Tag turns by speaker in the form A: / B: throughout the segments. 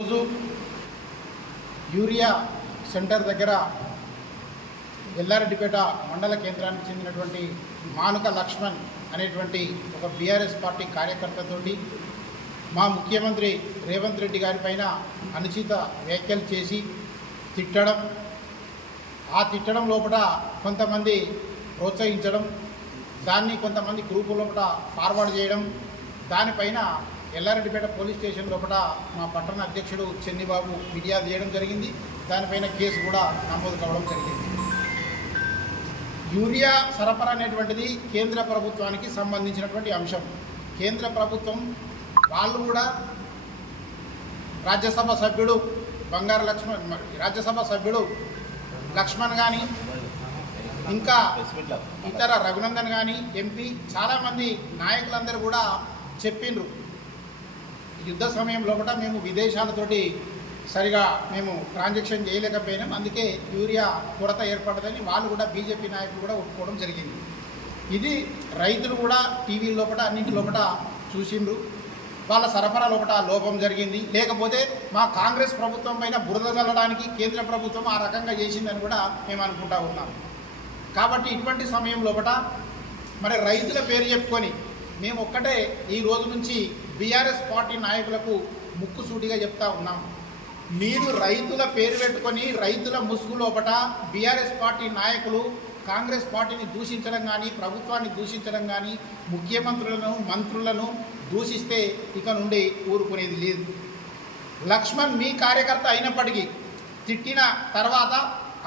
A: రోజు urea centre దగ్గర ఎల్లారెడ్డిపేట మండల కేంద్రానికి చెందినటువంటి మానుక లక్ష్మణ్ అనేటువంటి ఒక బీఆర్ఎస్ పార్టీ కార్యకర్తతోటి మా ముఖ్యమంత్రి రేవంత్ రెడ్డి గారి పైన అనుచిత వ్యాఖ్యలు చేసి తిట్టడం. ఆ తిట్టడం లోపల కొంతమంది ప్రోత్సహించడం దాన్ని కొంతమంది గ్రూపు లోపల ఫార్వర్డ్ చేయడం దానిపైన ఎల్లారెడ్డిపేట పోలీస్ స్టేషన్ లోపల మా పట్టణ అధ్యక్షుడు చెన్నిబాబు ఫిర్యాదు చేయడం జరిగింది. దానిపైన కేసు కూడా నమోదు కావడం జరిగింది. యూరియా సరఫరా అనేటువంటిది కేంద్ర ప్రభుత్వానికి సంబంధించినటువంటి అంశం. కేంద్ర ప్రభుత్వం వాళ్ళు కూడా రాజ్యసభ సభ్యుడు బంగారు లక్ష్మణ్ రాజ్యసభ సభ్యుడు లక్ష్మణ్ కానీ ఇంకా ఇతర రఘునందన్ కానీ ఎంపీ చాలామంది నాయకులందరూ కూడా చెప్పిండ్రు యుద్ధ సమయంలో కూడా మేము విదేశాలతోటి సరిగా మేము ట్రాన్సాక్షన్ చేయలేకపోయినాం. అందుకే యూరియా కొరత ఏర్పడదని వాళ్ళు కూడా బీజేపీ నాయకులు కూడా ఒప్పుకోవడం జరిగింది. ఇది రైతులు కూడా టీవీ లోపల అన్నింటి లోపల చూసిండ్రు. వాళ్ళ సరఫరా లోపల లోపం జరిగింది. లేకపోతే మా కాంగ్రెస్ ప్రభుత్వం పైన బురద చల్లడానికి కేంద్ర ప్రభుత్వం ఆ రకంగా చేసిందని కూడా మేము అనుకుంటా ఉన్నాం. కాబట్టి ఇటువంటి సమయం లోపల మరి రైతుల పేరు చెప్పుకొని మేము ఒక్కటే ఈ రోజు నుంచి బీఆర్ఎస్ పార్టీ నాయకులకు ముక్కుసూటిగా చెప్తా ఉన్నాం. మీరు రైతుల పేరు పెట్టుకొని రైతుల ముసుగు లోపట బీఆర్ఎస్ పార్టీ నాయకులు కాంగ్రెస్ పార్టీని దూషించడం కానీ ప్రభుత్వాన్ని దూషించడం కానీ ముఖ్యమంత్రులను మంత్రులను దూషిస్తే ఇక నుండి ఊరుకునేది లేదు. లక్ష్మణ్ మీ కార్యకర్త అయినప్పటికీ తిట్టిన తర్వాత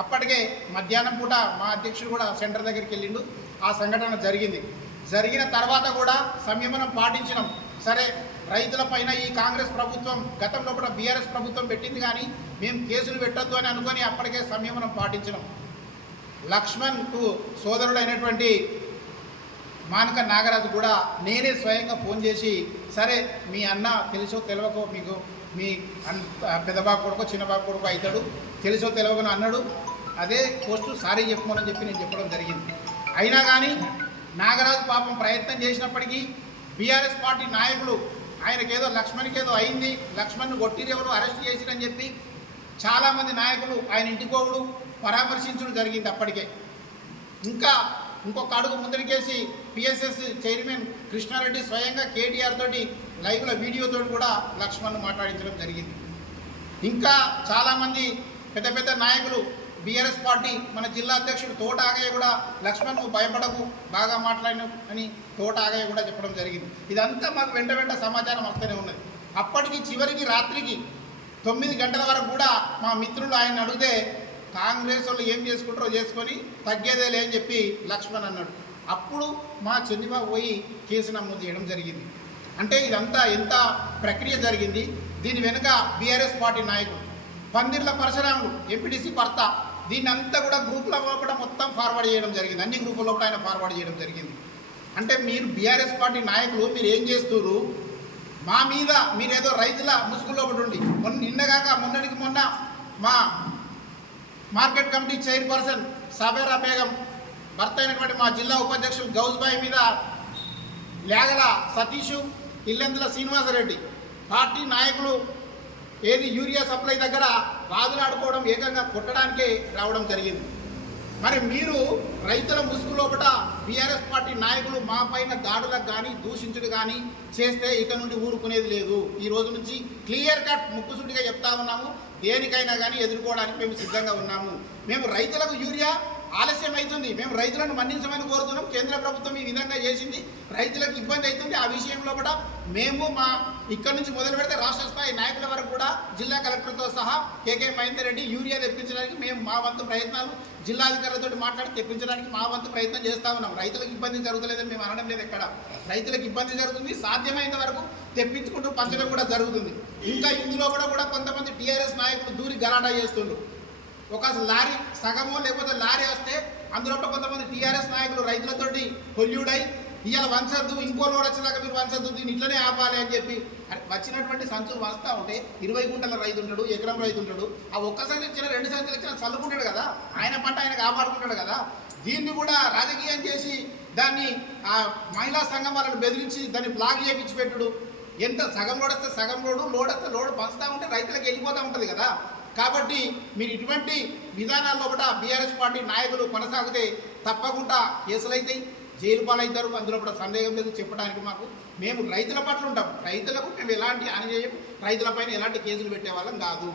A: అప్పటికే మధ్యాహ్నం పూట మా అధ్యక్షుడు కూడా సెంటర్ దగ్గరికి వెళ్ళిండు. ఆ సంఘటన జరిగింది. జరిగిన తర్వాత కూడా సంయమనం పాటించినాం. సరే రైతుల పైన ఈ కాంగ్రెస్ ప్రభుత్వం గతంలో కూడా బీఆర్ఎస్ ప్రభుత్వం పెట్టింది కానీ మేము కేసులు పెట్టొద్దు అని అనుకొని అప్పటికే సంయమనం పాటించినాం. లక్ష్మణ్కు సోదరుడైనటువంటి మానక నాగరాజు కూడా నేనే స్వయంగా ఫోన్ చేసి సరే మీ అన్న తెలుసో తెలియకో మీకు మీ పెద్దబాబు కొడుకో చిన్నబాబు కొడుకో అవుతాడు తెలుసో తెలియకనో అన్నాడు అదే పోస్టు సారీ చెప్పుకోనని చెప్పి నేను చెప్పడం జరిగింది. అయినా కానీ నాగరాజు పాపం ప్రయత్నం చేసినప్పటికీ బీఆర్ఎస్ పార్టీ నాయకులు ఆయనకేదో లక్ష్మణ్కి ఏదో అయింది లక్ష్మణ్ని కొట్టిరు అరెస్ట్ చేసిరని చెప్పి చాలామంది నాయకులు ఆయన ఇంటికోవుడు పరామర్శించడం జరిగింది అప్పటికే. ఇంకా ఇంకొక అడుగు ముందరికేసి పిఎస్ఎస్ చైర్మన్ కృష్ణారెడ్డి స్వయంగా కేటీఆర్ తోటి లైవ్ల వీడియోతో కూడా లక్ష్మణ్ మాట్లాడించడం జరిగింది. ఇంకా చాలామంది పెద్ద పెద్ద నాయకులు బీఆర్ఎస్ పార్టీ మన జిల్లా అధ్యక్షుడు తోట ఆగయ్య కూడా లక్ష్మణ్ నువ్వు భయపడకు బాగా మాట్లాడిన అని తోట ఆగయ్య కూడా చెప్పడం జరిగింది. ఇదంతా మాకు వెంట వెంట సమాచారం వస్తూనే ఉన్నది. అప్పటికి చివరికి రాత్రికి తొమ్మిది గంటల వరకు కూడా మా మిత్రులు ఆయన అడిగితే కాంగ్రెస్ వాళ్ళు ఏం చేసుకుంటారో చేసుకొని తగ్గేదే లేని చెప్పి లక్ష్మణ్ అన్నాడు. అప్పుడు మా చంద్రబాబు పోయి కేసు నమోదు చేయడం జరిగింది. అంటే ఇదంతా ఎంత ప్రక్రియ జరిగింది? దీని వెనుక బీఆర్ఎస్ పార్టీ నాయకుడు పందిర్ల పరశురాముడు ఎంపీటీసీ భర్త దీన్ని అంతా కూడా గ్రూపుల లోపల మొత్తం ఫార్వర్డ్ చేయడం జరిగింది. అన్ని గ్రూపుల లోపల ఆయన ఫార్వర్డ్ చేయడం జరిగింది. అంటే మీరు బీఆర్ఎస్ పార్టీ నాయకులు మీరు ఏం చేస్తున్నారు మా మీద మీరేదో రైతుల ముసుగులో ఒకటి ఉండి మొన్న నిన్నగాక మొన్నటికి మొన్న మా market committee chairperson Sabera Begum భర్త అయినటువంటి మా జిల్లా ఉపాధ్యక్షుడు గౌజ్బాయ్ మీద లేగల సతీషు ఇల్లెందుల శ్రీనివాసరెడ్డి పార్టీ నాయకులు ఏది యూరియా సప్లై దగ్గర వాదులాడుకోవడం ఏకంగా కొట్టడానికే రావడం జరిగింది. మరి మీరు రైతుల ముసుగు లోపల బీఆర్ఎస్ పార్టీ నాయకులు మా పైన దాడులకు కానీ దూషించుడు కానీ చేస్తే ఇక నుండి ఊరుకునేది లేదు. ఈ రోజు నుంచి క్లియర్ కట్ ముక్కుసుడిగా చెప్తా ఉన్నాము. దేనికైనా కానీ ఎదుర్కోవడానికి మేము సిద్ధంగా ఉన్నాము. మేము రైతులకు యూరియా ఆలస్యం అవుతుంది మేము రైతులను మన్నించమని కోరుతున్నాం. కేంద్ర ప్రభుత్వం ఈ విధంగా చేసింది. రైతులకు ఇబ్బంది అవుతుంది. ఆ విషయంలో కూడా మేము మా ఇక్కడ నుంచి మొదలు పెడితే రాష్ట్ర స్థాయి నాయకుల వరకు కూడా జిల్లా కలెక్టర్తో సహా K K Mahender Reddy urea తెప్పించడానికి మేము మా వంతు ప్రయత్నాలు జిల్లాధికారులతో మాట్లాడి తెప్పించడానికి మా వంతు ప్రయత్నం చేస్తా ఉన్నాం. రైతులకు ఇబ్బంది జరుగుతలేదని మేము అనడం లేదు ఎక్కడ. రైతులకు ఇబ్బంది జరుగుతుంది. సాధ్యమైన వరకు తెప్పించుకుంటూ పంచడం కూడా జరుగుతుంది. ఇంకా ఇందులో కూడా కూడా కొంతమంది టీఆర్ఎస్ నాయకులు దూరి గలాటా చేస్తుండ్రు. ఒక లారీ సగమో లేకపోతే లారీ వస్తే అందులో కొంతమంది టీఆర్ఎస్ నాయకులు రైతులతోటి కొల్యుడై ఇవాళ వంచద్దు ఇంకో లోడ్ వచ్చేదాకా మీరు వంచద్దు దీన్ని ఇట్లనే ఆపాలి అని చెప్పి వచ్చినటువంటి సంచులు వస్తూ ఉంటే ఇరవై గుంటల రైతు ఉంటాడు ఎకరం రైతు ఉంటాడు ఆ ఒక్క సంఖ్య ఇచ్చిన రెండు సంఖ్యలు ఇచ్చిన చల్లుకుంటాడు కదా ఆయన పంట ఆయన కాపాడుకుంటాడు కదా దీన్ని కూడా రాజకీయం చేసి దాన్ని ఆ మహిళా సంఘం వాళ్ళని బెదిరించి దాన్ని బ్లాక్ చేయించి పెట్టుడు. ఎంత సగం లోడ్ వస్తే సగం లోడు లోడ్ వస్తే లోడ్ పంచుతూ ఉంటే రైతులకు వెళ్ళిపోతూ ఉంటుంది కదా. కాబట్టి మీరు ఇటువంటి విధానాల్లో కూడా బీఆర్ఎస్ పార్టీ నాయకులు కొనసాగితే తప్పకుండా కేసులైతాయి జైలు పాలవుతారు అందులో కూడా సందేహం లేదు చెప్పడానికి మాకు. మేము రైతుల పట్ల ఉంటాం. రైతులకు మేము ఎలాంటి అన్యాయం రైతులపైన ఎలాంటి కేసులు పెట్టే వాళ్ళం కాదు.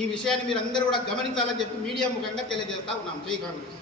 A: ఈ విషయాన్ని మీరు అందరూ కూడా గమనించాలని చెప్పి మీడియా ముఖంగా తెలియజేస్తా ఉన్నాం. జై కాంగ్రెస్.